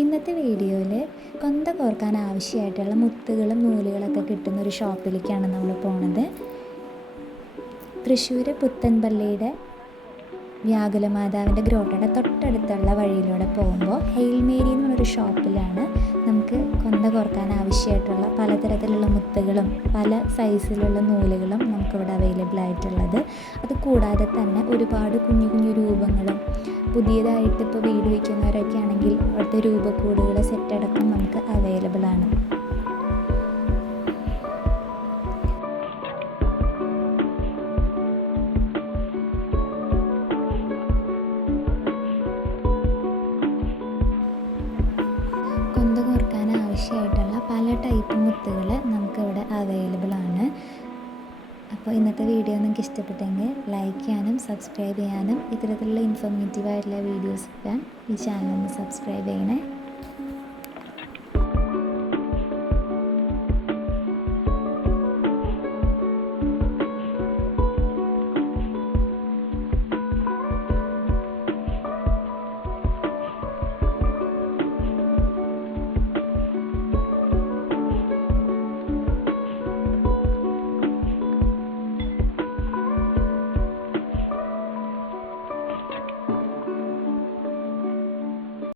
ഇന്നത്തെ വീഡിയോയിൽ കൊന്ത കോർക്കാൻ ആവശ്യമായിട്ടുള്ള മുത്തുകളും നൂലുകളൊക്കെ കിട്ടുന്ന ഒരു ഷോപ്പിലേക്കാണ് നമ്മൾ പോണത്. തൃശ്ശൂർ പുത്തൻപള്ളിയുടെ വ്യാകുലമാതാവിൻ്റെ ഗ്രോട്ടയുടെ തൊട്ടടുത്തുള്ള വഴിയിലൂടെ പോകുമ്പോൾ ഹെയിൽ മേരി എന്ന് പറഞ്ഞൊരു ഷോപ്പിലാണ് നമുക്ക് കൊന്ത കോർക്കാൻ ആവശ്യമായിട്ടുള്ള പലതരത്തിലുള്ള മുത്തുകളും പല സൈസിലുള്ള നൂലുകളും നമുക്കിവിടെ അവൈലബിൾ ആയിട്ടുള്ളത്. അത് കൂടാതെ തന്നെ ഒരുപാട് കുഞ്ഞു കുഞ്ഞു രൂപങ്ങളും പുതിയതായിട്ട് ഇപ്പോൾ വീട് വയ്ക്കുന്നവരൊക്കെ ആണെങ്കിൽ അവിടുത്തെ രൂപക്കൂടുകൾ സെറ്റടക്കം നമുക്ക് അവൈലബിൾ ആണ്. കൊന്ത കോർക്കാൻ ആവശ്യമായിട്ടുള്ള പല ടൈപ്പ് മുത്തുകൾ നമുക്കിവിടെ അവൈലബിൾ ആണ്. അപ്പോൾ ഇന്നത്തെ വീഡിയോ നിങ്ങൾക്ക് ഇഷ്ടപ്പെട്ടെങ്കിൽ ലൈക്ക് ചെയ്യാനും സബ്സ്ക്രൈബ് ചെയ്യാനും ഇത്തരത്തിലുള്ള ഇൻഫോർമേറ്റീവായിട്ടുള്ള വീഡിയോസ് കിട്ടാൻ ഈ ചാനൽ ഒന്ന് സബ്സ്ക്രൈബ് ചെയ്യണേ.